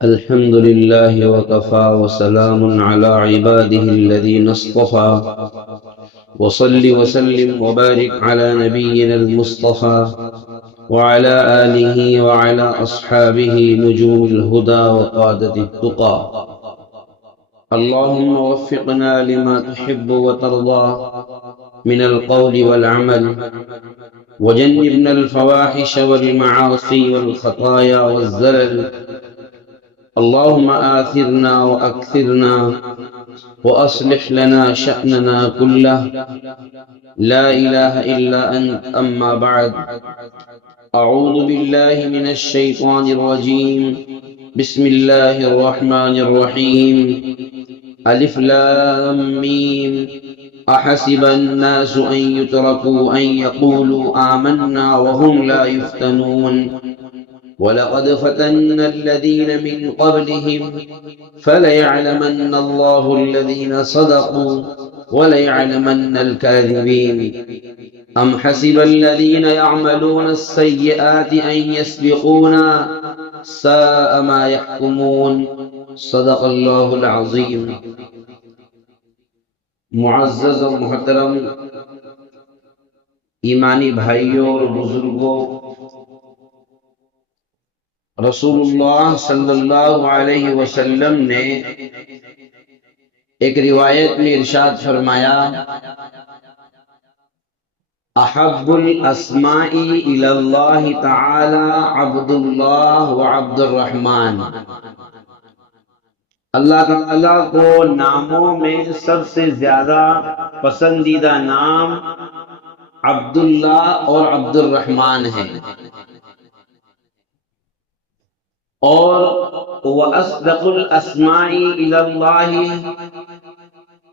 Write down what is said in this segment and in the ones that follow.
الحمد لله وكفى وسلام على عباده الذين اصطفى وصل وسلم وبارك على نبينا المصطفى وعلى آله وعلى أصحابه نجوم الهدى وقادة التقى. اللهم وفقنا لما تحب وترضى من القول والعمل، وجنبنا الفواحش والمعاصي والخطايا والزلل. اللهم آثرنا وأكثرنا وأصلح لنا شأننا كله، لا إله إلا أنت. أما بعد، أعوذ بالله من الشيطان الرجيم. بسم الله الرحمن الرحيم. ألف لام ميم. أحسب الناس أن يتركوا أن يقولوا آمنا وهم لا يفتنون. ولقد فتنا الذين من قبلهم فليعلمن الله الذين صدقوا وليعلمن الكاذبين. أم حسب الذين يعملون السيئات أن يسبقونا ساء ما يحكمون. صدق اللہ العظیم. معزز و محترم ایمانی بھائیوں اور بزرگوں، رسول اللہ صلی اللہ علیہ وسلم نے ایک روایت میں ارشاد فرمایا، احب الاسماء الی اللہ تعالی عبد اللہ و عبد الرحمن. اللہ تعالیٰ کو ناموں میں سب سے زیادہ پسندیدہ نام عبداللہ اور عبد الرحمن ہے، اور وَأَصْدَقُ الْأَسْمَاءِ إِلَى اللَّهِ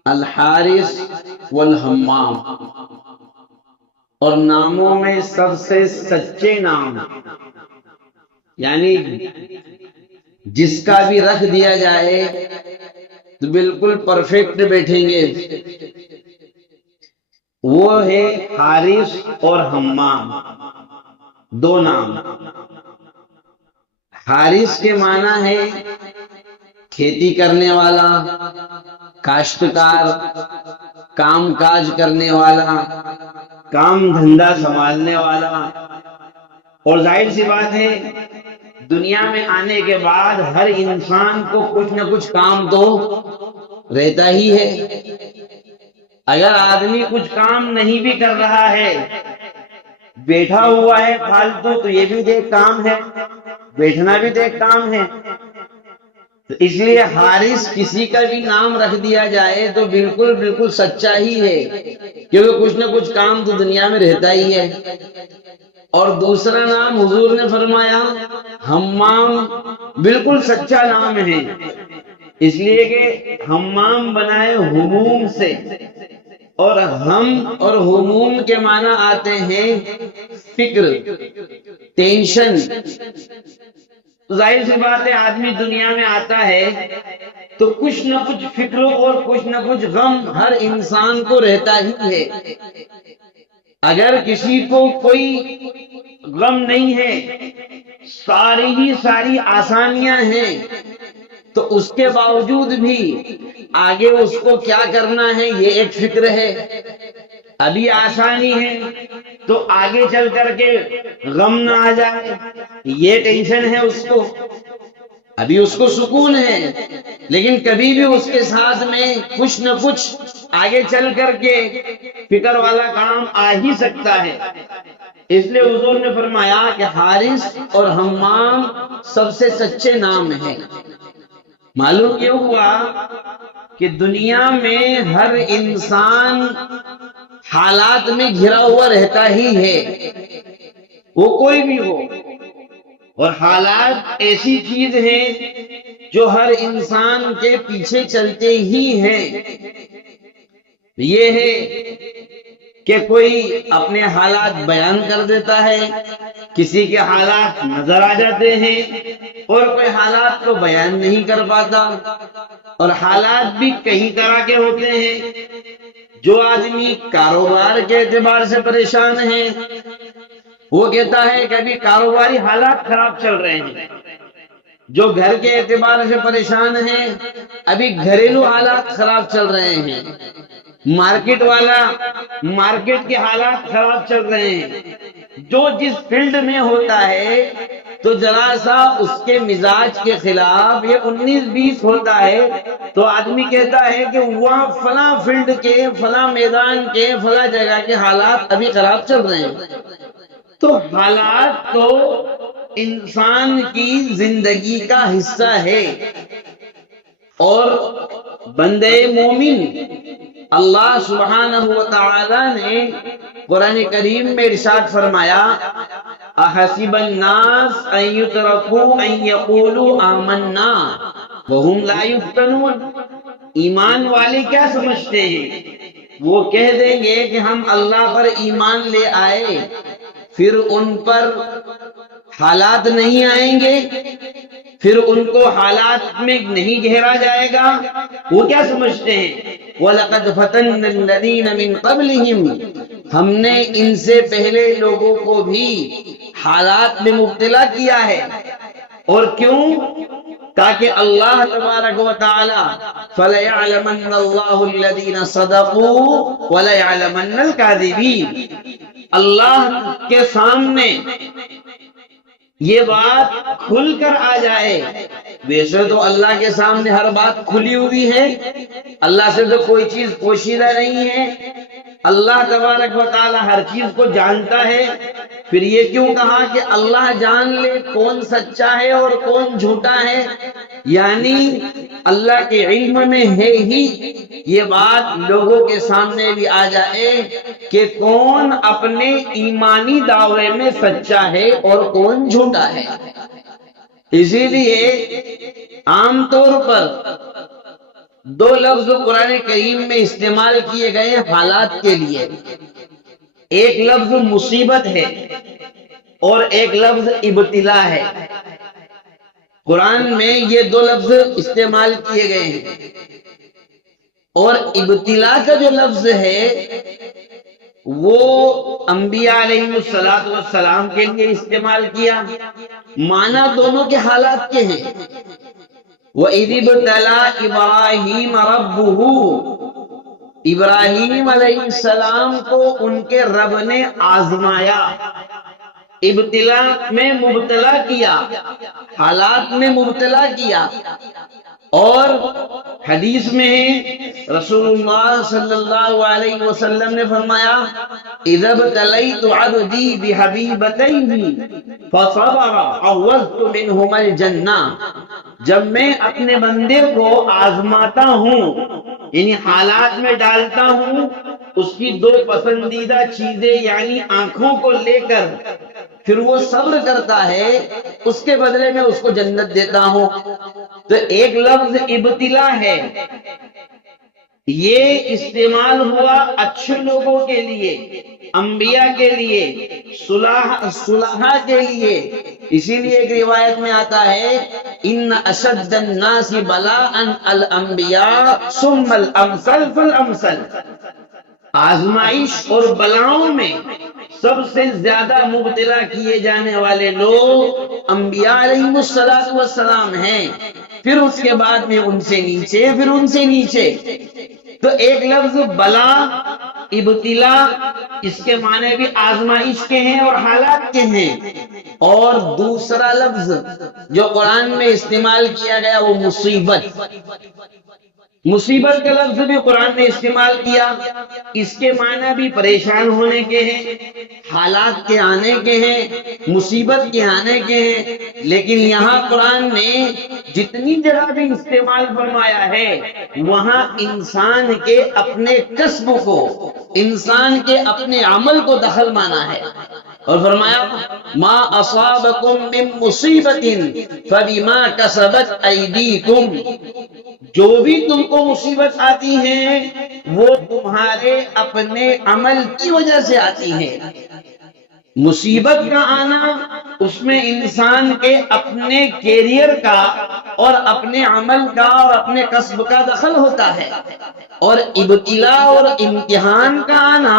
الْحَارِثُ وَالْحَمَّامُ. اور ناموں میں سب سے سچے نام، یعنی جس کا بھی رکھ دیا جائے تو بالکل پرفیکٹ بیٹھیں گے، وہ ہے حارث اور حمام. دو نام. حارث کے معنی ہے کھیتی کرنے والا، کاشتکار، کام کاج کرنے والا، کام دھندا سنبھالنے والا. اور ظاہر سی بات ہے، دنیا میں آنے کے بعد ہر انسان کو کچھ نہ کچھ کام تو رہتا ہی ہے. اگر آدمی کچھ کام نہیں بھی کر رہا ہے، بیٹھا ہوا ہے فالتو، تو یہ بھی ایک کام ہے، بیٹھنا بھی تو ایک کام ہے. تو اس لیے حارث کسی کا بھی نام رکھ دیا جائے تو بالکل سچا ہی ہے، کیونکہ کچھ نہ کچھ کام تو دنیا میں رہتا ہی ہے. اور دوسرا نام حضور نے فرمایا حمام، بالکل سچا نام ہے، اس لیے کہ حمام بنائے ہموم سے، اور ہم اور ہموم کے معنی آتے ہیں فکر، ٹینشن. ظاہر سی بات ہے، آدمی دنیا میں آتا ہے تو کچھ نہ کچھ فکروں اور کچھ نہ کچھ غم ہر انسان کو رہتا ہی ہے. اگر کسی کو کوئی غم نہیں ہے، ساری آسانیاں ہیں، تو اس کے باوجود بھی آگے اس کو کیا کرنا ہے یہ ایک فکر ہے. ابھی آسانی ہے تو آگے چل کر کے غم نہ آ جائے، یہ ٹینشن ہے اس کو. ابھی اس کو سکون ہے، لیکن کبھی بھی اس کے ساتھ میں کچھ نہ کچھ آگے چل کر کے فکر والا کام آ ہی سکتا ہے. اس لیے حضور نے فرمایا کہ حارث اور حمام سب سے سچے نام ہیں. معلوم یہ ہوا کہ دنیا میں ہر انسان حالات میں گھرا ہوا رہتا ہی ہے، وہ کوئی بھی ہو. اور حالات ایسی چیز ہے جو ہر انسان کے پیچھے چلتے ہی ہیں. یہ ہے کہ کوئی اپنے حالات بیان کر دیتا ہے، کسی کے حالات نظر آ جاتے ہیں، اور کوئی حالات کو بیان نہیں کر پاتا. اور حالات بھی کئی طرح کے ہوتے ہیں. جو آدمی کاروبار کے اعتبار سے پریشان ہے، وہ کہتا ہے کہ ابھی کاروباری حالات خراب چل رہے ہیں، جو گھر کے اعتبار سے پریشان ہیں، ابھی گھریلو حالات خراب چل رہے ہیں، مارکیٹ کے حالات خراب چل رہے ہیں، جو جس فیلڈ میں ہوتا ہے تو ذرا سا اس کے مزاج کے خلاف یہ 19-20 ہوتا ہے تو آدمی کہتا ہے کہ وہاں فلاں فیلڈ کے، فلاں میدان کے، فلاں جگہ کے حالات ابھی خراب چل رہے ہیں۔ تو حالات تو انسان کی زندگی کا حصہ ہے، اور بندے مومن اللہ سبحانہ و تعالی نے قرآن کریم میں ارشاد فرمایا، احسب الناس ان یترکوا ان یقولوا آمنا وهم لا یفتنون۔ ایمان والے کیا سمجھتے ہیں؟ وہ کہہ دیں گے کہ ہم اللہ پر ایمان لے آئے، پھر ان پر حالات نہیں آئیں گے، پھر ان کو حالات میں نہیں گھیرا جائے گا۔ وہ کیا سمجھتے ہیں؟ وَلَقَدْ فَتَنَّا الَّذِينَ مِن قَبْلِهِمْ، ہم نے ان سے پہلے لوگوں کو بھی حالات میں مبتلا کیا ہے۔ اور کیوں؟ تاکہ اللہ تبارک و تعالی فَلَيَعْلَمَنَّ اللَّهُ الَّذِينَ صَدَقُوا وَلَيَعْلَمَنَّ الْكَاذِبِينَ، اللہ کے سامنے یہ بات کھل کر آ جائے۔ ویسے تو اللہ کے سامنے ہر بات کھلی ہوئی ہے، اللہ سے تو کوئی چیز پوشیدہ نہیں ہے، اللہ تبارک و تعالی ہر چیز کو جانتا ہے۔ پھر یہ کیوں کہا کہ اللہ جان لے کون سچا ہے اور کون جھوٹا ہے؟ یعنی اللہ کے علم میں ہے ہی یہ بات لوگوں کے سامنے بھی آ جائے کہ کون اپنے ایمانی دعوے میں سچا ہے اور کون جھوٹا ہے۔ اسی لیے عام طور پر دو لفظ قرآن کریم میں استعمال کیے گئے حالات کے لیے، ایک لفظ مصیبت ہے اور ایک لفظ ابتلا ہے۔ قرآن میں یہ دو لفظ استعمال کیے گئے ہیں، اور ابتلا کا جو لفظ ہے وہ انبیاء علیہ السلام کے لیے استعمال کیا، معنی دونوں کے حالات کے ہیں۔ وَإِذِ ابْتَلَىٰ إِبْرَاهِيمَ رَبُّهُ، ابراہیم علیہ السلام کو ان کے رب نے آزمایا، ابتلا میں مبتلا کیا، حالات میں مبتلا کیا۔ اور حدیث میں رسول اللہ صلی اللہ علیہ وسلم نے فرمایا، اذا ابتلیت عبدی بحبیبتیہ فصبر عوضت منہما الجنہ، جب میں اپنے بندے کو آزماتا ہوں، یعنی حالات میں ڈالتا ہوں، اس کی دو پسندیدہ چیزیں یعنی آنکھوں کو لے کر، پھر وہ صبر کرتا ہے، اس کے بدلے میں اس کو جنت دیتا ہوں۔ تو ایک لفظ ابتلا ہے، یہ استعمال ہوا اچھے لوگوں کے لیے، انبیاء کے لیے، صلحاء کے لیے۔ اسی لیے ایک روایت میں آتا ہے، ان اشد الناس بلاء الانبیاء ثم الامثل فالامثل، آزمائش اور بلاؤں میں سب سے زیادہ مبتلا کیے جانے والے لوگ انبیاء علیہ السلام ہیں، پھر اس کے بعد میں ان سے نیچے، پھر ان سے نیچے۔ تو ایک لفظ بلا، ابتلا، اس کے معنی بھی آزمائش کے ہیں اور حالات کے ہیں۔ اور دوسرا لفظ جو قرآن میں استعمال کیا گیا وہ مصیبت، مصیبت کا لفظ بھی قرآن نے استعمال کیا، اس کے معنی بھی پریشان ہونے کے ہیں، حالات کے آنے کے ہیں، مصیبت کے آنے کے ہیں۔ لیکن یہاں قرآن نے جتنی جگہ بھی استعمال فرمایا ہے وہاں انسان کے اپنے کسب کو، انسان کے اپنے عمل کو دخل مانا ہے، اور فرمایا ما اصابکم من مصیبت فبما کسبت ایدیکم، جو بھی تم کو مصیبت آتی ہیں وہ تمہارے اپنے عمل کی وجہ سے آتی ہیں۔ مصیبت کا آنا اس میں انسان کے اپنے کیریئر کا اور اپنے عمل کا اور اپنے کسب کا دخل ہوتا ہے، اور ابتلا اور امتحان کا آنا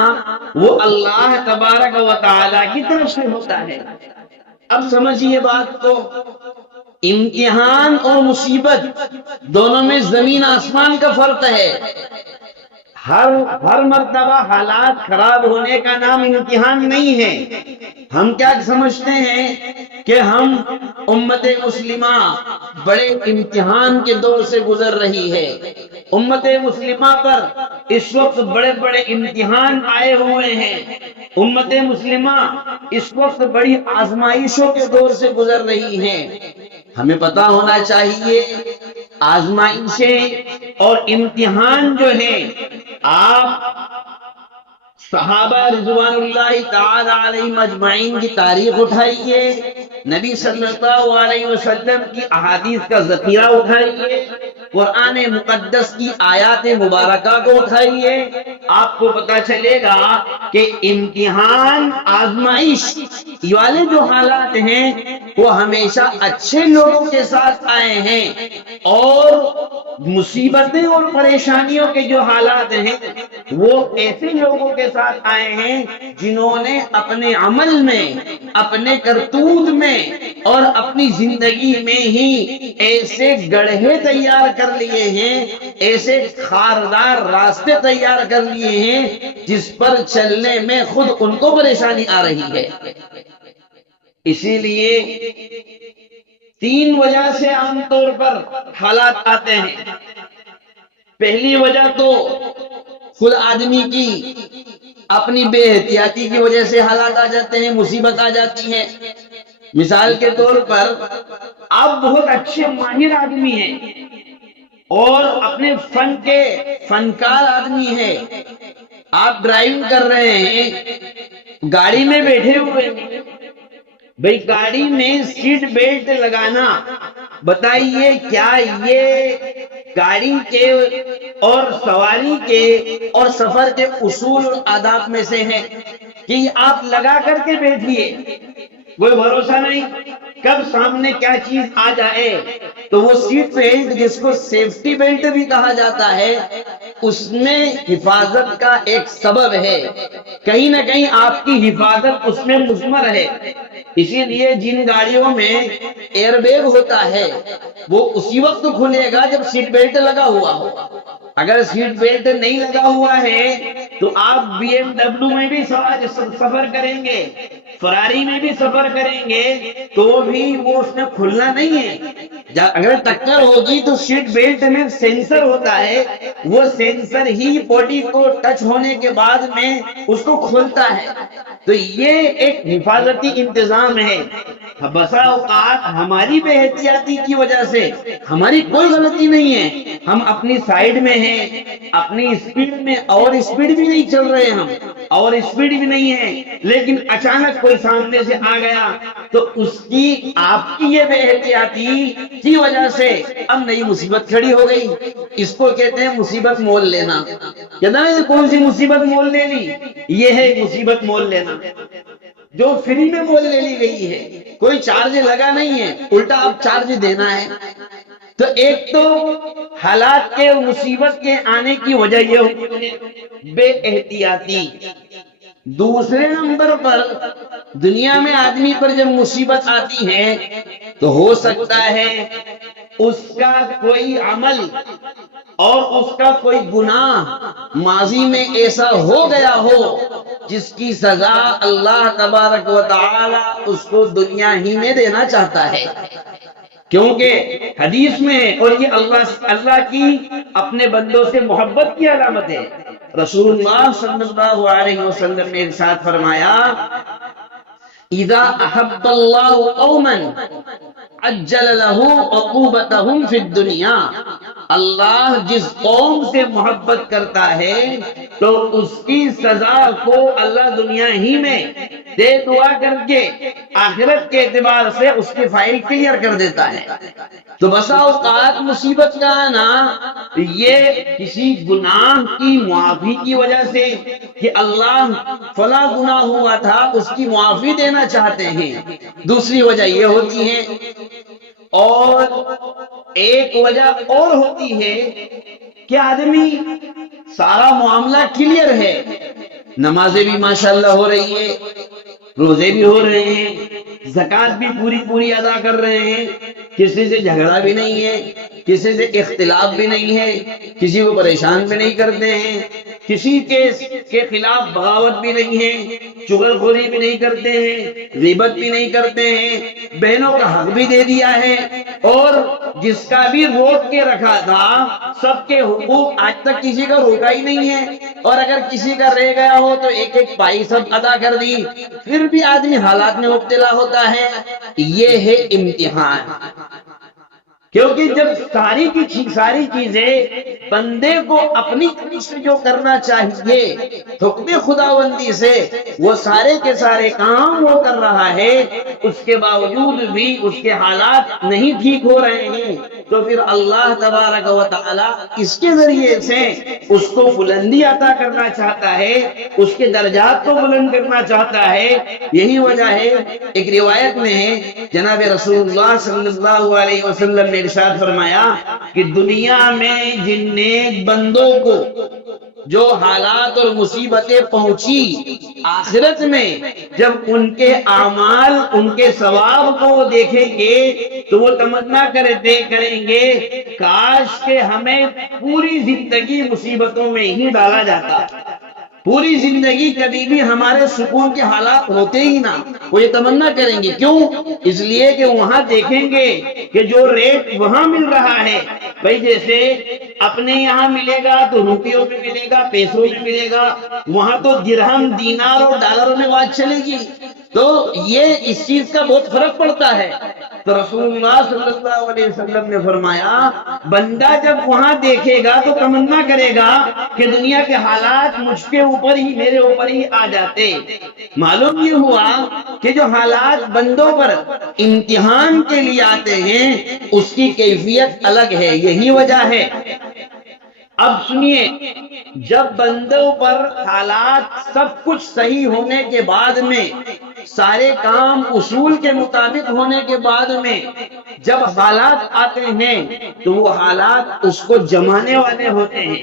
وہ اللہ تبارک و تعالی کی طرف سے ہوتا ہے۔ اب سمجھیے بات کو، امتحان اور مصیبت دونوں میں زمین آسمان کا فرق ہے۔ ہر مرتبہ حالات خراب ہونے کا نام امتحان نہیں ہے۔ ہم کیا سمجھتے ہیں کہ ہم امت مسلمہ بڑے امتحان کے دور سے گزر رہی ہے، امت مسلمہ پر اس وقت بڑے بڑے امتحان آئے ہوئے ہیں، امت مسلمہ اس وقت بڑی آزمائشوں کے دور سے گزر رہی ہے۔ ہمیں پتا ہونا چاہیے آزمائشیں اور امتحان جو ہیں، آپ صحابہ رضوان اللہ تعالی علیہم اجمعین کی تاریخ اٹھائیے، نبی صلی اللہ علیہ وسلم کی احادیث کا ذخیرہ اٹھائیے، قرآن مقدس کی آیات مبارکہ کو اٹھائیے، آپ کو پتا چلے گا کہ امتحان آزمائش والے جو حالات ہیں وہ ہمیشہ اچھے لوگوں کے ساتھ آئے ہیں، اور مصیبتیں اور پریشانیوں کے جو حالات ہیں وہ ایسے لوگوں کے ساتھ آئے ہیں جنہوں نے اپنے عمل میں، اپنے کرتوت میں اور اپنی زندگی میں ہی ایسے گڑھے تیار کر لیے ہیں، ایسے خاردار راستے تیار کر لیے ہیں جس پر چلنے میں خود ان کو پریشانی آ رہی ہے۔ اسی لیے 3 وجہ سے عام طور پر حالات آتے ہیں۔ پہلی وجہ تو خود آدمی کی اپنی بے احتیاطی کی وجہ سے حالات آ جاتے ہیں، مصیبت آ جاتی ہے۔ مثال کے طور پر آپ بہت اچھے ماہر آدمی ہیں اور اپنے فن کے فنکار آدمی ہیں، آپ ڈرائیونگ کر رہے ہیں، گاڑی میں بیٹھے ہوئے ہیں، بھئی گاڑی میں سیٹ بیلٹ لگانا، بتائیے کیا یہ گاڑی کے اور سواری کے اور سفر کے اصول اور آداب میں سے ہے کہ آپ لگا کر کے بیٹھیے؟ کوئی بھروسہ نہیں کب سامنے کیا چیز آ جائے۔ تو وہ سیٹ بیلٹ جس کو سیفٹی بیلٹ بھی کہا جاتا ہے، اس میں حفاظت کا ایک سبب ہے، کہیں نہ کہیں آپ کی حفاظت اس میں مضمر ہے۔ اسی لیے جن گاڑیوں میں ایئر بیگ ہوتا ہے وہ اسی وقت کھلے گا جب سیٹ بیلٹ لگا ہوا ہو۔ اگر سیٹ بیلٹ نہیں لگا ہوا ہے تو آپ بی ایم ڈبلیو میں بھی سفر کریں گے، فراری میں بھی سفر کریں گے تو بھی وہ اس میں کھلنا نہیں ہے۔ اگر ٹکر ہوگی تو سیٹ بیلٹ میں سینسر ہوتا ہے، وہ سینسر ہی باڈی کو ٹچ ہونے کے بعد میں اس کو کھولتا ہے۔ تو یہ ایک حفاظتی انتظام ہے۔ بسا اوقات ہماری بے احتیاطی کی وجہ سے ہماری کوئی غلطی نہیں ہے، ہم اپنی سائیڈ میں ہیں، اپنی اسپیڈ میں، اور اسپیڈ بھی نہیں چل رہے ہم، اور اسپیڈ بھی نہیں ہے، لیکن اچانک کوئی سامنے سے آ گیا تو اس کی آپ کی یہ بے احتیاطی کی وجہ سے اب نئی مصیبت کھڑی ہو گئی۔ اس کو کہتے ہیں مصیبت مول لینا۔ کہنا ہے کون سی مصیبت مول لے لی؟ یہ ہے مصیبت مول لینا، جو فری میں مول لے لی گئی ہے، کوئی چارج لگا نہیں ہے، الٹا اب چارج دینا ہے۔ تو ایک تو حالات کے مصیبت کے آنے کی وجہ یہ ہوتی ہے بے احتیاطی۔ دوسرے نمبر پر دنیا میں آدمی پر جب مصیبت آتی ہے تو ہو سکتا ہے اس کا کوئی عمل اور اس کا کوئی گناہ ماضی میں ایسا ہو گیا ہو جس کی سزا اللہ تبارک و تعالی اس کو دنیا ہی میں دینا چاہتا ہے، کیونکہ حدیث میں، اور یہ اللہ کی اپنے بندوں سے محبت کی علامت ہے، رسول اللہ صلی اللہ علیہ وسلم نے ارشاد فرمایا اذا احب اللہ قوما عجل له عقوبتهم فی الدنیا، اللہ جس قوم سے محبت کرتا ہے تو اس کی سزا کو اللہ دنیا ہی میں دے دعا کر کے آخرت کے اعتبار سے اس کی فائل کلیئر کر دیتا ہے۔ تو بسا اوقات مصیبت کا آنا یہ کسی گناہ کی معافی کی وجہ سے کہ اللہ فلاں گناہ ہوا تھا اس کی معافی دینا چاہتے ہیں، دوسری وجہ یہ ہوتی ہے، اور ایک وجہ اور ہوتی ہے کہ آدمی سارا معاملہ کلیئر ہے، نمازیں بھی ماشاءاللہ ہو رہی ہے، روزے بھی ہو رہے ہیں، زکوٰۃ بھی پوری ادا کر رہے ہیں، کسی سے جھگڑا بھی نہیں ہے، کسی سے اختلاف بھی نہیں ہے، کسی کو پریشان بھی نہیں کرتے ہیں، کسی کے خلاف بغاوت بھی نہیں ہے، چغلخوری بھی نہیں کرتے ہیں، غیبت بھی نہیں کرتے ہیں، بہنوں کا حق بھی دے دیا ہے، اور جس کا بھی روک کے رکھا تھا سب کے حقوق آج تک کسی کا روکا ہی نہیں ہے، اور اگر کسی کا رہ گیا ہو تو ایک ایک پائی سب ادا کر دی، پھر بھی آدمی حالات میں مبتلا ہوتا ہے۔ یہ ہے امتحان، کیونکہ جب ساری چیزیں بندے کو اپنی طرف سے جو کرنا چاہیے حکم خداوندی سے وہ سارے کے سارے کام وہ کر رہا ہے، اس کے باوجود بھی اس کے حالات نہیں ٹھیک ہو رہے ہیں، تو پھر اللہ تبارک و تعالی اس کے ذریعے سے اس کو بلندی عطا کرنا چاہتا ہے، اس کے درجات کو بلند کرنا چاہتا ہے۔ یہی وجہ ہے، ایک روایت میں ہے جناب رسول اللہ صلی اللہ علیہ وسلم نے ارشاد فرمایا کہ دنیا میں جن نیک بندوں کو جو حالات اور مصیبتیں پہنچی، آخرت میں جب ان کے اعمال ان کے ثواب کو وہ دیکھیں گے تو وہ تمنا کریں گے کاش کہ ہمیں پوری زندگی مصیبتوں میں ہی ڈالا جاتا، پوری زندگی کبھی بھی ہمارے سکون کے حالات ہوتے ہی نہ۔ وہ یہ تمنا کریں گے، کیوں؟ اس لیے کہ وہاں دیکھیں گے کہ جو ریٹ وہاں مل رہا ہے، بھئی جیسے اپنے یہاں ملے گا تو روپیوں میں ملے گا، پیسوں میں ملے گا، وہاں تو درہم دینار اور ڈالروں میں بات چلے گی، تو یہ اس چیز کا بہت فرق پڑتا ہے۔ تو رسول اللہ صلی اللہ علیہ وسلم نے فرمایا بندہ جب وہاں دیکھے گا تو تمنا کرے گا کہ دنیا کے حالات مجھ کے اوپر ہی، میرے اوپر ہی آ جاتے۔ معلوم یہ ہوا کہ جو حالات بندوں پر امتحان کے لیے آتے ہیں اس کی کیفیت الگ ہے، یہی وجہ ہے۔ اب سنیے، جب بندوں پر حالات سب کچھ صحیح ہونے کے بعد میں، سارے کام اصول کے مطابق ہونے کے بعد میں جب حالات آتے ہیں تو وہ حالات اس کو جمانے والے ہوتے ہیں،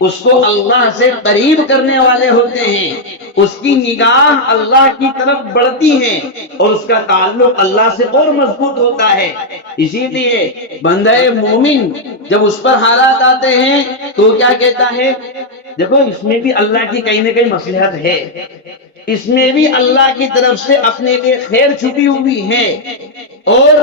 اس کو اللہ سے قریب کرنے والے ہوتے ہیں، اس کی نگاہ اللہ کی طرف بڑھتی ہے اور اس کا تعلق اللہ سے اور مضبوط ہوتا ہے۔ اسی لیے بندہ مومن جب اس پر حالات آتے ہیں تو کیا کہتا ہے؟ دیکھو اس میں بھی اللہ کی کہیں نہ کہیں مصلحت ہے، اس میں بھی اللہ کی طرف سے اپنے لیے خیر چھپی ہوئی ہے، اور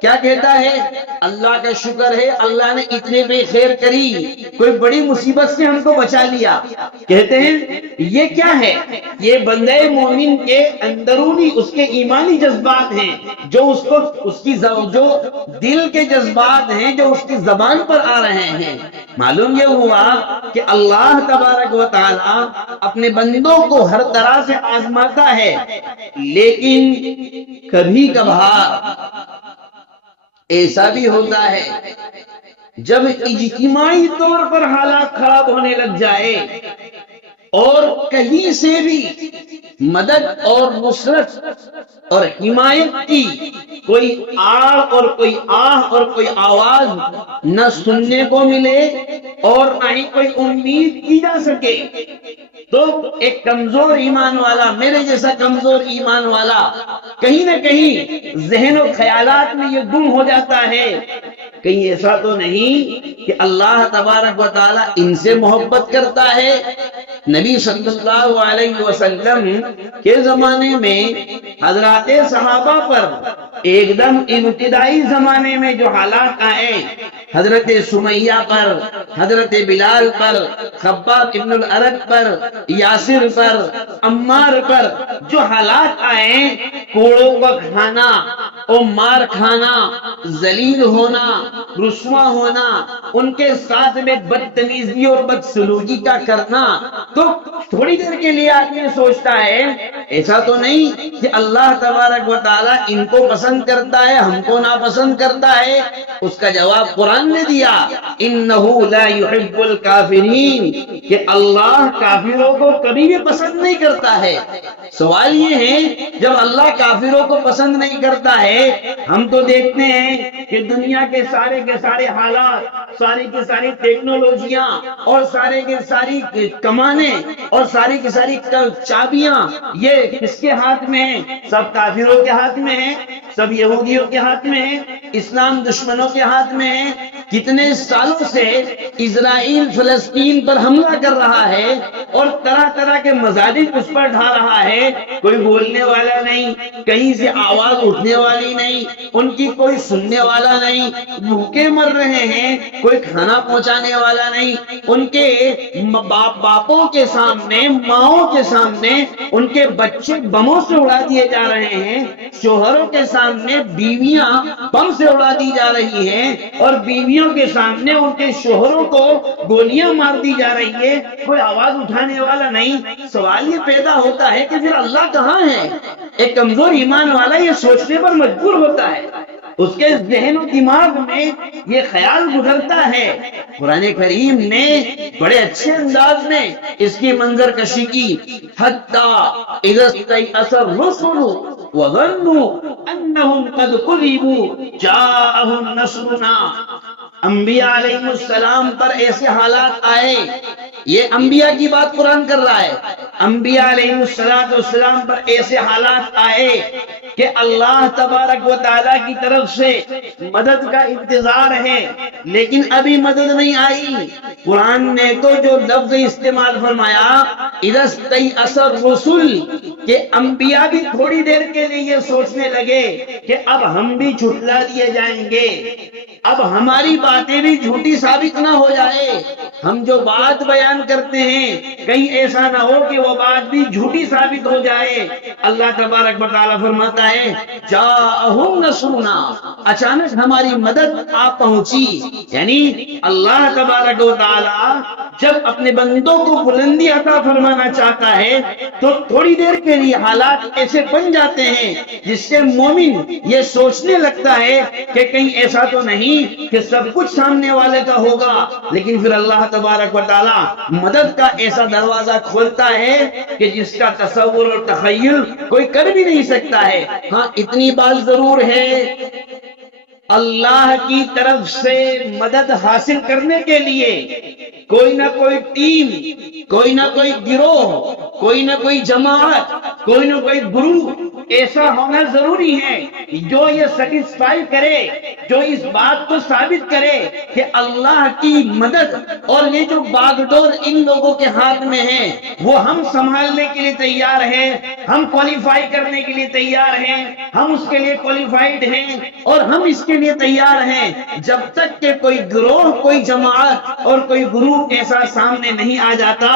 کیا کہتا ہے؟ اللہ کا شکر ہے اللہ نے اتنے بے خیر کری، کوئی بڑی مصیبت سے ہم کو بچا لیا۔ کہتے ہیں یہ کیا ہے؟ یہ بندے مومن کے اندرونی اس کے ایمانی جذبات ہیں، جو اس کو جو دل کے جذبات ہیں جو اس کی زبان پر آ رہے ہیں۔ معلوم یہ ہوا کہ اللہ تبارک و تعالی اپنے بندوں کو ہر طرح سے آزماتا ہے، لیکن کبھی کبھار ایسا بھی ہوتا ہے جب اجتماعی طور پر حالات خراب ہونے لگ جائے اور کہیں سے بھی مدد اور نصرت اور حمایت کی کوئی آڑ اور کوئی آہ اور کوئی آواز نہ سننے کو ملے اور نہ ہی کوئی امید کی جا سکے، تو ایک کمزور ایمان والا، میرے جیسا کمزور ایمان والا، کہیں نہ کہیں ذہن و خیالات میں یہ گم ہو جاتا ہے کہیں ایسا تو نہیں کہ اللہ تبارک و تعالی ان سے محبت کرتا ہے۔ نبی صلی اللہ علیہ وسلم کے زمانے میں حضرات صحابہ پر ایک دم ابتدائی زمانے میں جو حالات آئے، حضرت سمیہ پر، حضرت بلال پر، خباب ابن الارت پر، یاسر پر، عمار پر جو حالات آئے، کوڑوں کا کھانا اور مار کھانا، ذلیل ہونا، رسوا ہونا، ان کے ساتھ میں بدتمیزی اور بدسلوکی کا کرنا، تو تھوڑی دیر کے لیے آدمی سوچتا ہے ایسا تو نہیں کہ اللہ تبارک و تعالیٰ ان کو پسند کرتا ہے ہم کو ناپسند کرتا ہے۔ اس کا جواب قرآن نے دیا، انہ لا یحب الکافرین، کہ اللہ کافروں کو کبھی بھی پسند نہیں کرتا ہے۔ سوال یہ ہے جب اللہ کافروں کو پسند نہیں کرتا ہے، ہم تو دیکھتے ہیں کہ دنیا کے سارے حالات، ساری کی ساری ٹیکنالوجیاں اور سارے کے ساری کمانے اور ساری کی ساری چابیاں یہ کس کے ہاتھ میں ہیں؟ سب کافروں کے ہاتھ میں ہیں، سب یہودیوں کے ہاتھ میں ہیں۔ اسلام دشمنوں کے ہاتھ میں ہے. کتنے سالوں سے اسرائیل فلسطین پر حملہ کر رہا ہے اور طرح طرح کے مزاج اس پر ڈھا رہا ہے. کوئی بولنے والا نہیں, کہیں سے آواز اٹھنے والی نہیں, ان کی کوئی سننے والا نہیں, بھوکے مر رہے ہیں, کوئی کھانا پہنچانے والا نہیں. ان کے باپوں کے سامنے, ماؤں کے سامنے ان کے بچے بموں سے اڑا دیے جا رہے ہیں. شوہروں کے سامنے بیویاں بم سے اڑا دی جا رہی ہیں, اور بیویوں کے سامنے ان کے شوہروں کو گولیاں مار دی جا رہی ہے. کوئی آواز اٹھانے والا نہیں. سوال یہ پیدا ہوتا ہے کہ پھر اللہ کہاں ہے؟ ایک کمزور ایمان والا یہ سوچنے پر مجبور ہوتا ہے, اس کے ذہن و دماغ میں یہ خیال گزرتا ہے. قرآن کریم نے بڑے اچھے انداز میں اس کی منظر کشی کی. حتی اذا استیأس الرسل وظنوا انہم قد کذبوا جاءہم نصرنا. انبیاء علیہ السلام پر ایسے حالات آئے. یہ انبیاء کی بات قرآن کر رہا ہے. انبیاء علیہ السلام پر ایسے حالات آئے کہ اللہ تبارک و تعالیٰ کی طرف سے مدد کا انتظار ہے, لیکن ابھی مدد نہیں آئی. قرآن نے تو جو لفظ استعمال فرمایا اذا استیأس الرسل, کہ انبیاء بھی تھوڑی دیر کے لیے یہ سوچنے لگے کہ اب ہم بھی جھٹلا دیے جائیں گے, اب ہماری باتیں بھی جھوٹی ثابت نہ ہو جائے. ہم جو بات بیان کرتے ہیں کہیں ایسا نہ ہو کہ وہ بات بھی جھوٹی ثابت ہو جائے. اللہ تبارک و تعالیٰ فرماتا ہے جاءہم نصرنا, اچانک ہماری مدد آ پہنچی. یعنی اللہ تبارک و تعالیٰ جب اپنے بندوں کو بلندی عطا فرمانا چاہتا ہے تو تھوڑی دیر کے لیے حالات ایسے بن جاتے ہیں جس سے مومن یہ سوچنے لگتا ہے کہ کہیں ایسا تو نہیں کہ سب کچھ سامنے والے کا ہوگا, لیکن پھر اللہ تبارک و تعالیٰ مدد کا ایسا دروازہ کھولتا ہے کہ جس کا تصور اور تخیل کوئی کر بھی نہیں سکتا ہے. ہاں اتنی بات ضرور ہے, اللہ کی طرف سے مدد حاصل کرنے کے لیے کوئی نہ کوئی ٹیم, کوئی نہ کوئی گروہ, کوئی نہ کوئی جماعت, کوئی نہ کوئی گروپ ایسا ہونا ضروری ہے جو یہ سیٹسفائی کرے, جو اس بات کو ثابت کرے کہ اللہ کی مدد اور یہ جو باغ ڈور ان لوگوں کے ہاتھ میں ہے وہ ہم سنبھالنے کے لیے تیار ہیں, ہم کوالیفائی کرنے کے لیے تیار ہیں, ہم اس کے لیے کوالیفائڈ ہیں اور ہم اس کے لیے تیار ہیں. جب تک کہ کوئی گروہ, کوئی جماعت اور کوئی گروپ ایسا سامنے نہیں آ جاتا,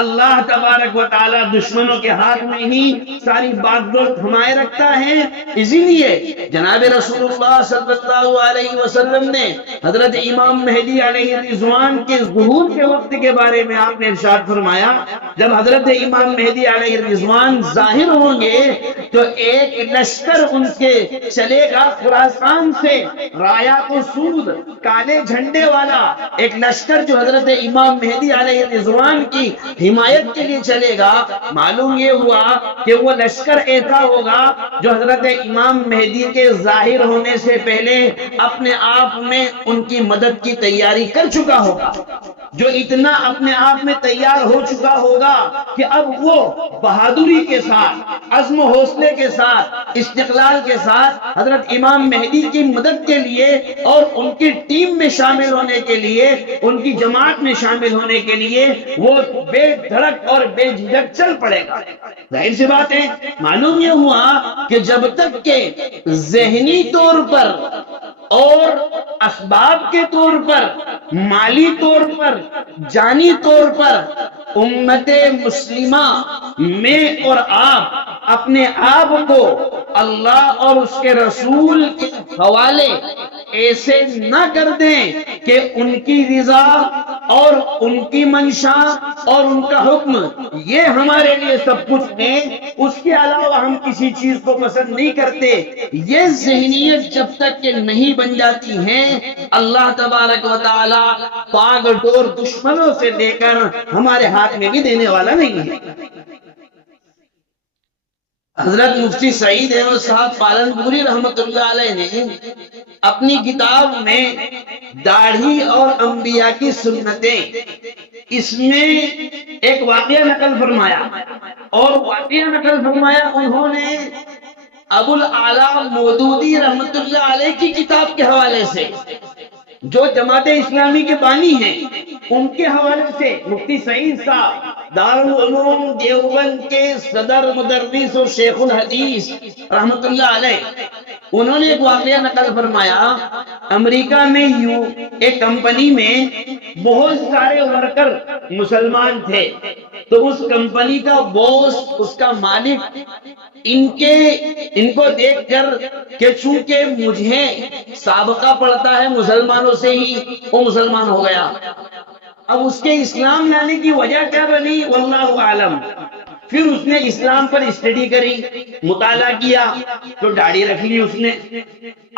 اللہ تبارک و تعالیٰ دشمنوں کے ہاتھ میں ہی ساری باغ ڈور تھمائے رکھتا ہے. اسی لیے جناب رسول اللہ صلی اللہ علیہ وسلم نے حضرت امام مہدی علیہ الرضوان کے ظہور کے وقت کے بارے میں آپ نے ارشاد فرمایا, جب حضرت امام مہدی علیہ الرضوان ظاہر ہوں گے تو ایک لشکر ان کے چلے گا خراسان سے, رایات و سود, کالے جھنڈے والا ایک لشکر جو حضرت امام مہدی علیہ الرضوان کی حمایت کے لیے چلے گا. معلوم یہ ہوا کہ وہ لشکر ایسا ہوگا جو حضرت امام مہدی کے ظاہر ہونے سے پہلے اپنے آپ میں ان کی مدد کی تیاری کر چکا ہوگا, جو اتنا اپنے آپ میں تیار ہو چکا ہوگا کہ اب وہ بہادری کے ساتھ, عزم و حوصلے کے ساتھ, استقلال کے ساتھ حضرت امام مہدی کی مدد کے لیے اور ان کی ٹیم میں شامل ہونے کے لیے, ان کی جماعت میں شامل ہونے کے لیے وہ بے دھڑک اور بے جھجک چل پڑے گا. ظاہر سی بات ہے, معلوم یہ ہوا کہ جب تک کہ ذہنی طور پر اور اسباب کے طور پر, مالی طور پر, جانی طور پر امت مسلمہ میں اور آپ اپنے آپ کو اللہ اور اس کے رسول کے حوالے ایسے نہ کر دیں کہ ان کی رضا اور ان کی منشا اور ان کا حکم یہ ہمارے لیے سب کچھ ہے, اس کے علاوہ ہم کسی چیز کو پسند نہیں کرتے. یہ ذہنیت جب تک کہ نہیں بن جاتی ہے, اللہ تبارک و تعالی باغ ڈور دشمنوں سے لے کر ہمارے ہاتھ میں بھی دینے والا نہیں ہے. حضرت مفتی سعید احمد صاحب پالنپوری رحمت اللہ علیہ نے اپنی کتاب میں داڑھی اور انبیاء کی سنتیں, اس میں ایک واقعہ نقل فرمایا, اور واقعہ نقل فرمایا انہوں نے ابو الاعلیٰ مودودی رحمت اللہ علیہ کی کتاب کے حوالے سے، جو جماعت اسلامی کے بانی ہیں ان کے حوالے سے، مفتی سعید صاحب دارالعلوم دیوبند کے صدر مدرس اور شیخ الحدیث رحمت اللہ علیہ، انہوں نے ایک واقعہ نقل فرمایا، امریکہ میں ایک کمپنی میں بہت سارے ورکر مسلمان تھے، تو اس کمپنی کا باس، اس کا مالک ان کو دیکھ کر کہ چونکہ مجھے سابقہ پڑتا ہے مسلمانوں سے ہی، وہ مسلمان ہو گیا۔ اب اس کے اسلام لانے کی وجہ کیا بنی واللہ عالم۔ پھر اس نے اسلام پر اسٹڈی کری، مطالعہ کیا، تو داڑھی رکھ لی اس نے۔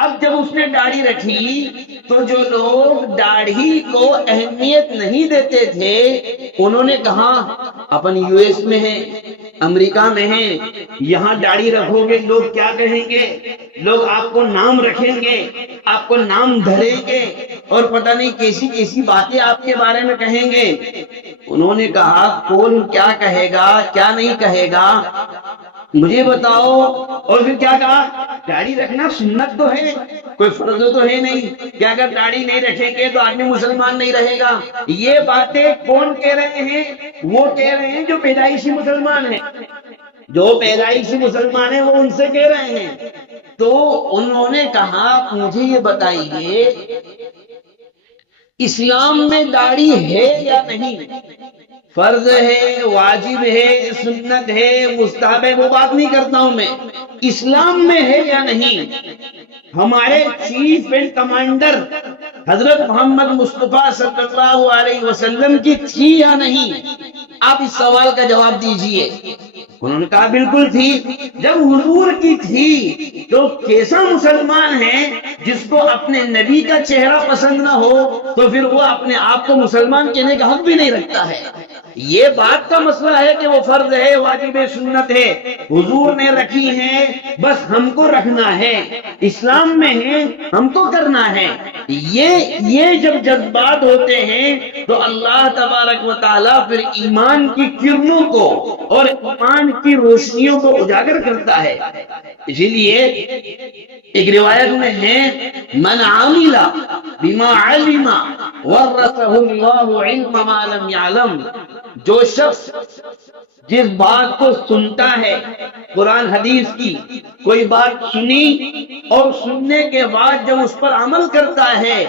اب جب اس نے داڑھی رکھی تو جو لوگ داڑھی کو اہمیت نہیں دیتے تھے انہوں نے کہا اپن یو ایس میں ہیں، امریکہ میں ہیں، یہاں داڑھی رکھو گے لوگ کیا کہیں گے، لوگ آپ کو نام رکھیں گے، آپ کو نام دھریں گے اور پتہ نہیں کیسی کیسی باتیں آپ کے بارے میں کہیں گے۔ انہوں نے کہا کون کیا کہے گا کیا نہیں کہے گا مجھے بتاؤ۔ اور پھر کیا کہا، داڑھی رکھنا سنت تو ہے، کوئی فرض تو ہے نہیں کہ اگر داڑھی نہیں رکھیں گے تو آدمی مسلمان نہیں رہے گا۔ یہ باتیں کون کہہ رہے ہیں؟ وہ کہہ رہے ہیں جو پیدائشی مسلمان ہیں، جو پیدائشی مسلمان ہیں وہ ان سے کہہ رہے ہیں۔ تو انہوں نے کہا مجھے یہ بتائیے اسلام میں داڑھی ہے یا نہیں، فرض ہے، واجب ہے، سنت ہے، مستحب ہے، وہ بات نہیں کرتا ہوں میں، اسلام میں ہے یا نہیں۔ ہمارے چیف اینڈ کمانڈر حضرت محمد مصطفیٰ صلی اللہ علیہ وسلم کی تھی یا نہیں، آپ اس سوال کا جواب دیجئے۔ انہوں نے کہا بالکل تھی۔ جب حضور کی تھی تو کیسا مسلمان ہے جس کو اپنے نبی کا چہرہ پسند نہ ہو تو پھر وہ اپنے آپ کو مسلمان کہنے کا حق بھی نہیں رکھتا ہے۔ یہ بات کا مسئلہ ہے کہ وہ فرض ہے، واجب ہے، سنت ہے، حضور نے رکھی ہے، بس ہم کو رکھنا ہے، اسلام میں ہے ہم کو کرنا ہے۔ یہ جب جذبات ہوتے ہیں تو اللہ تبارک و تعالیٰ پھر ایمان کی کرنوں کو اور ایمان کی روشنیوں کو اجاگر کرتا ہے۔ اسی لیے ایک روایت میں ہے من عامل بما علم ورثه اللہ علم ما لم يعلم، جو شخص جس بات کو سنتا ہے، قرآن حدیث کی کوئی بات سنی اور سننے کے بعد جب اس پر عمل کرتا ہے،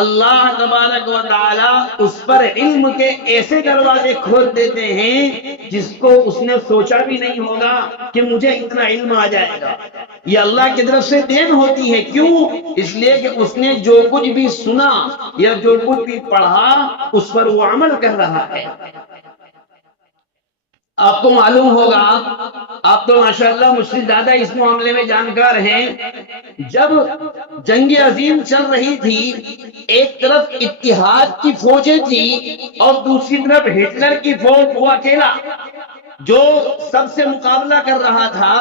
اللہ تبارک و تعالی اس پر علم کے ایسے دروازے کھول دیتے ہیں جس کو اس نے سوچا بھی نہیں ہوگا کہ مجھے اتنا علم آ جائے گا۔ یہ اللہ کی طرف سے دین ہوتی ہے۔ کیوں؟ اس لیے کہ اس نے جو کچھ بھی سنا یا جو کچھ بھی پڑھا اس پر وہ عمل کر رہا ہے۔ آپ کو معلوم ہوگا، آپ تو ماشاءاللہ مجھ سے زیادہ اس معاملے میں جانکار ہیں، جب جنگ عظیم چل رہی تھی، ایک طرف اتحاد کی فوجیں تھی اور دوسری طرف ہٹلر کی فوج، وہ اکیلا جو سب سے مقابلہ کر رہا تھا،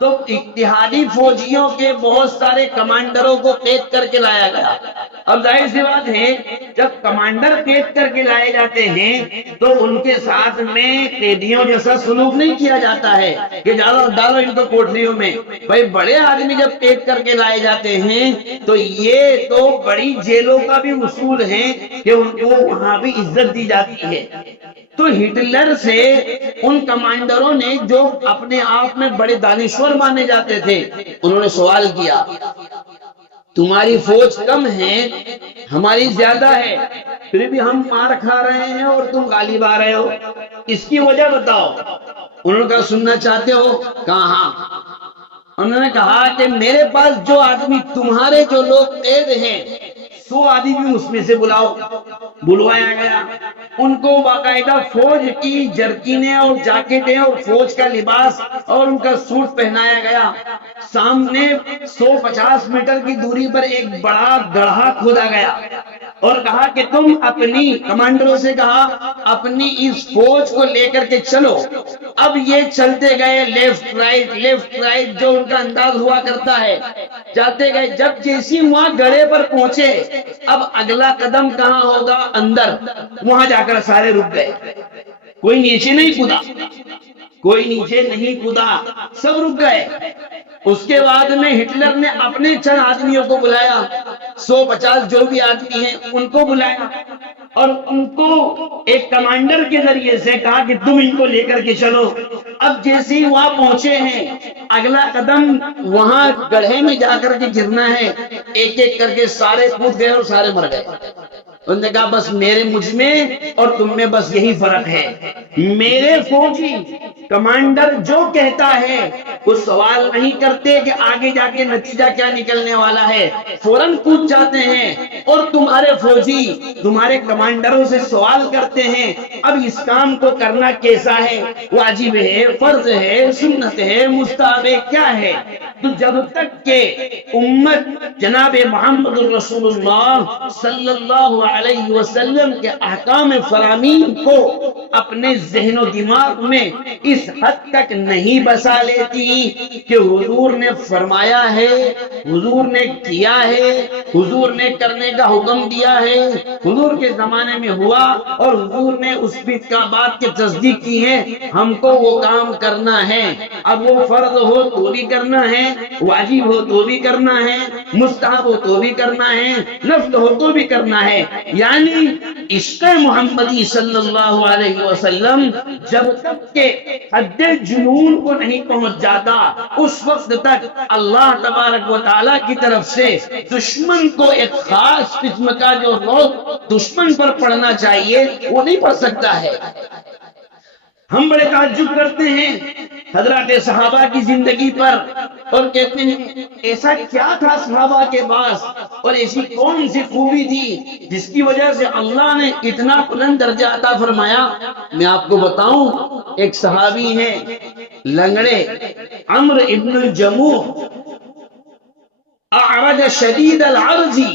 تو اتحادی فوجیوں کے بہت سارے کمانڈروں کو قید کر کے لایا گیا۔ اب ظاہر سی بات ہے جب کمانڈر قید کر کے لائے جاتے ہیں تو ان کے ساتھ میں قیدیوں جیسا سلوک نہیں کیا جاتا ہے کہ ڈالو ان کو کوٹریوں میں۔ بھائی بڑے آدمی جب قید کر کے لائے جاتے ہیں تو یہ تو بڑی جیلوں کا بھی اصول ہے کہ ان کو وہاں بھی عزت دی جاتی ہے۔ تو ہٹلر سے ان کمانڈروں نے جو اپنے آپ میں بڑے دانشور مانے جاتے تھے، انہوں نے سوال کیا تمہاری فوج کم ہے ہماری زیادہ ہے، پھر بھی ہم مار کھا رہے ہیں اور تم غالب آ رہے ہو، اس کی وجہ بتاؤ۔ انہوں نے کہا سننا چاہتے ہو؟ کہا ہاں۔ انہوں نے کہا کہ میرے پاس جو آدمی تمہارے جو لوگ قید ہیں 100 آدمی اس میں سے بلاؤ۔ بلوایا گیا، ان کو باقاعدہ فوج کی جرکینیں اور جاکٹیں اور فوج کا لباس اور ان کا سوٹ پہنایا گیا۔ سامنے 150 میٹر کی دوری پر ایک بڑا گڑھا کھودا گیا اور کہا کہ تم اپنی کمانڈروں سے کہا اپنی اس فوج کو لے کر کے چلو۔ اب یہ چلتے گئے لیفٹ رائٹ جو ان کا انداز ہوا کرتا ہے، جاتے گئے، جب جیسی وہاں گڑھے پر پہنچے اب اگلا قدم کہاں ہوگا؟ اندر۔ وہاں جا کر سارے رک گئے، کوئی نیچے نہیں کودا، کوئی نیچے نہیں کودا، سب رک گئے۔ اس کے بعد میں ہٹلر نے اپنے چند آدمیوں کو بلایا، 150 جو بھی آدمی ہیں ان کو بلایا، اور ان کو ایک کمانڈر کے ذریعے سے کہا کہ تم ان کو لے کر کے چلو۔ اب جیسے ہی وہاں پہنچے ہیں، اگلا قدم وہاں گڑھے میں جا کر کے گرنا ہے، ایک ایک کر کے سارے کود گئے اور سارے مر گئے۔ انہوں نے کہا بس مجھ میں اور تم میں بس یہی فرق ہے، میرے فوجی کمانڈر جو کہتا ہے وہ سوال نہیں کرتے کہ آگے جا کے نتیجہ کیا نکلنے والا ہے، فوراً کود جاتے ہیں، اور تمہارے فوجی تمہارے کمانڈروں سے سوال کرتے ہیں اب اس کام کو کرنا کیسا ہے، واجب ہے، فرض ہے، سنت ہے، مستحب ہے، کیا ہے؟ تو جب تک کہ امت جناب محمد رسول اللہ صلی اللہ علیہ وسلم کے احکام فرامین کو اپنے ذہن و دماغ میں اس حد تک نہیں بسا لیتی کہ حضور نے فرمایا ہے، حضور نے کیا ہے، حضور نے کرنے کا حکم دیا ہے، حضور کے زمانے میں ہوا اور حضور نے اس بات کی تصدیق کی ہے، ہم کو وہ کام کرنا ہے، اب وہ فرض ہو تو بھی کرنا ہے، واجب ہو تو بھی کرنا ہے، مستحب ہو تو بھی کرنا ہے، نفل ہو تو بھی کرنا ہے۔ یعنی عشق محمدی صلی اللہ علیہ وسلم جب تک کہ حد جنون کو نہیں پہنچ جاتا، اس وقت تک اللہ تبارک و تعالی کی طرف سے دشمن کو ایک خاص قسم کا جو روگ دشمن پر پڑنا چاہیے وہ نہیں پڑ سکتا ہے۔ ہم بڑے تعجب کرتے ہیں حضرات صحابہ کی زندگی پر اور کہتے ہیں ایسا کیا تھا صحابہ کے پاس اور ایسی کون سی خوبی تھی جس کی وجہ سے اللہ نے اتنا بلند درجہ عطا فرمایا۔ میں آپ کو بتاؤں، ایک صحابی ہیں لنگڑے عمرو ابن الجموح، اعرج شدید العرضی،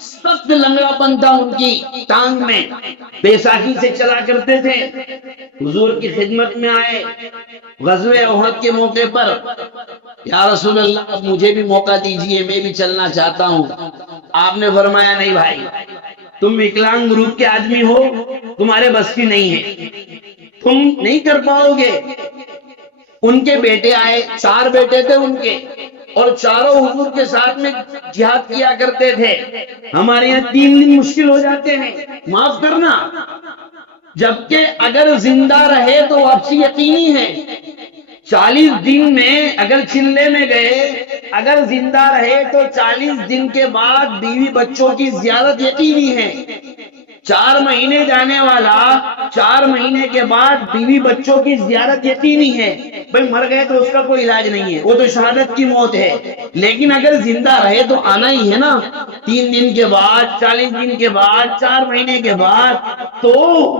سخت لنگڑا پن تھا ان کی ٹانگ میں، بیساکھی سے چلا کرتے تھے۔ حضور کی خدمت میں آئے غزوہ احد کے موقع پر، یا رسول اللہ اب مجھے بھی موقع دیجئے، میں بھی چلنا چاہتا ہوں۔ آپ نے فرمایا نہیں بھائی، تم وکلانگ گروپ کے آدمی ہو، تمہارے بس کی نہیں ہے، تم نہیں کر پاؤ گے۔ ان کے بیٹے آئے، 4 بیٹے تھے ان کے، اور چاروں حضور کے ساتھ میں جہاد کیا کرتے تھے۔ ہمارے یہاں 3 دن مشکل ہو جاتے ہیں، معاف کرنا، جبکہ اگر زندہ رہے تو واپسی یقینی ہے۔ 40 دن میں اگر چلے میں گئے، اگر زندہ رہے تو 40 دن کے بعد بیوی بچوں کی زیارت یقینی ہے۔ 4 مہینے جانے والا 4 مہینے کے بعد بیوی بچوں کی زیارت یقینی ہے۔ بھئی مر گئے تو اس کا کوئی علاج نہیں ہے، وہ تو شہادت کی موت ہے، لیکن اگر زندہ رہے تو آنا ہی ہے نا، 3 دن کے بعد، 40 دن کے بعد، 4 مہینے کے بعد۔ تو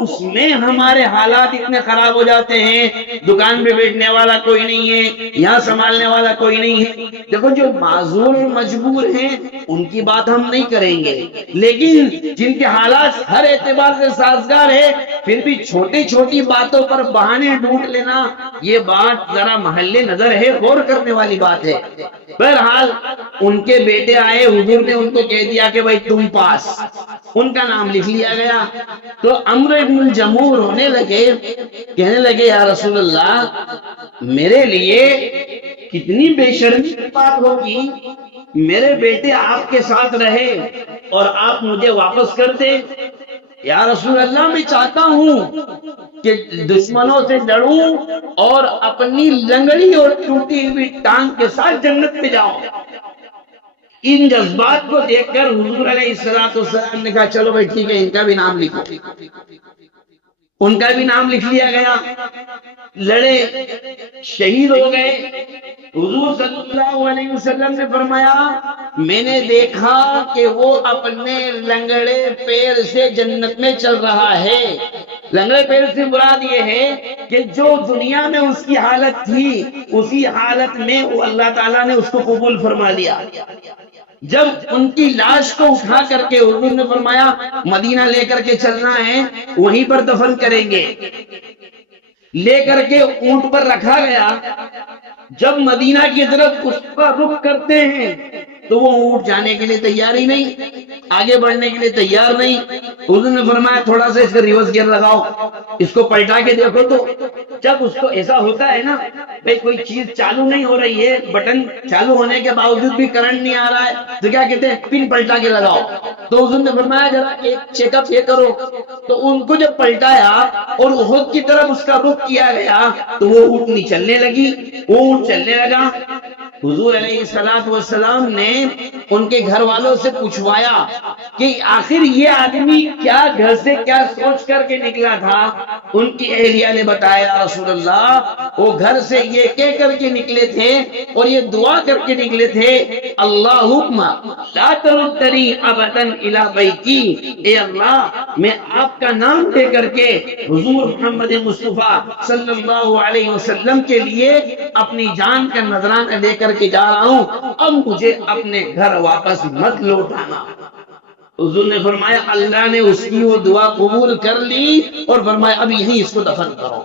اس میں ہمارے حالات اتنے خراب ہو جاتے ہیں، دکان پہ بیٹھنے والا کوئی نہیں ہے، یہاں سنبھالنے والا کوئی نہیں ہے۔ دیکھو جو معذور مجبور ہیں ان کی بات ہم نہیں کریں گے، لیکن جن کے حالات ہر اعتبار سے سازگار ہے، پھر بھی چھوٹی چھوٹی باتوں پر بہانے ڈھونڈ لینا، یہ بات ذرا محل نظر ہے، غور کرنے والی بات ہے۔ بہرحال ان کے بیٹے آئے، حضور نے ان کو کہہ دیا کہ بھائی تم پاس، ان کا نام لکھ لیا گیا۔ تو عمرو ابن الجموح رونے لگے، کہنے لگے یا رسول اللہ میرے لیے کتنی بے شرمی کی بات ہوگی، میرے بیٹے آپ کے ساتھ رہے اور آپ مجھے واپس کر دے۔ یا رسول اللہ میں چاہتا ہوں کہ دشمنوں سے لڑوں اور اپنی لنگڑی اور ٹوٹی ہوئی ٹانگ کے ساتھ جنت پہ جاؤں۔ ان جذبات کو دیکھ کر حضور علیہ السلام نے کہا چلو بھائی ٹھیک ہے، ان کا بھی نام لکھو۔ ان کا بھی نام لکھ لیا گیا، لڑے، شہید ہو گئے۔ حضور صلی اللہ علیہ وسلم نے فرمایا میں نے دیکھا کہ وہ اپنے لنگڑے پیر سے جنت میں چل رہا ہے۔ لنگڑے پیر سے مراد یہ ہے کہ جو دنیا میں اس کی حالت تھی اسی حالت میں وہ اللہ تعالیٰ نے اس کو قبول فرما لیا۔ جب ان کی لاش کو اٹھا کر کے حضور نے فرمایا مدینہ لے کر کے چلنا ہے، وہیں پر دفن کریں گے، لے کر کے اونٹ پر رکھا گیا۔ جب مدینہ کی طرف اس کا رخ کرتے ہیں تو وہ اونٹ جانے کے لیے تیار ہی نہیں، آگے بڑھنے کے لیے تیار نہیں۔ حضور نے فرمایا تھوڑا سا اس کا ریورس گیئر لگاؤ، اس کو پلٹا کے دیکھو۔ تو جب اس کو ایسا ہوتا ہے نا بھئی کوئی چیز چالو نہیں ہو رہی ہے، بٹن چالو ہونے کے باوجود بھی کرنٹ نہیں آ رہا ہے، تو کیا کہتے ہیں پن پلٹا کے لگاؤ. تو حضور نے فرمایا ذرا ایک چیک اپ یہ کرو. تو ان کو جب پلٹایا اور احد کی طرف اس کا رخ کیا گیا تو وہ اونٹنی چلنے لگی، وہ اونٹ چلنے لگا. حضور علیہ السلام نے ان کے گھر والوں سے پوچھوایا کہ آخر یہ آدمی کیا گھر سے کیا سوچ کر کے نکلا تھا. ان کی اہلیہ نے بتایا رسول اللہ وہ گھر سے یہ کہہ کر کے نکلے تھے اور یہ دعا کر کے نکلے تھے اللہم لا تردنی ابدا الی بیتی، اے اللہ میں آپ کا نام لے کر کے حضور محمد مصطفیٰ صلی اللہ علیہ وسلم کے لیے اپنی جان کا نذرانہ لے کر کے جا رہا ہوں، اب مجھے اپنے گھر واپس مت لوٹانا. حضور نے فرمایا اللہ نے اس کی وہ دعا قبول کر لی اور فرمایا اب یہیں اس کو دفن کرو.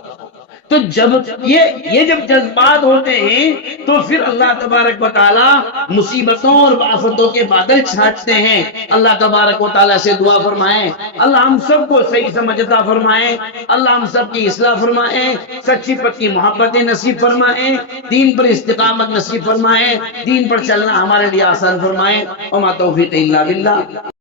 تو جب یہ جب جذبات ہوتے ہیں تو پھر اللہ تبارک و تعالی مصیبتوں اور آفتوں کے بادل چھانٹتے ہیں. اللہ تبارک و تعالی سے دعا فرمائیں اللہ ہم سب کو صحیح سمجھتا فرمائیں، اللہ ہم سب کی اصلاح فرمائیں، سچی پکی محبتیں نصیب فرمائیں، دین پر استقامت نصیب فرمائیں، دین پر چلنا ہمارے لیے آسان فرمائیں. وما توفیق الا باللہ.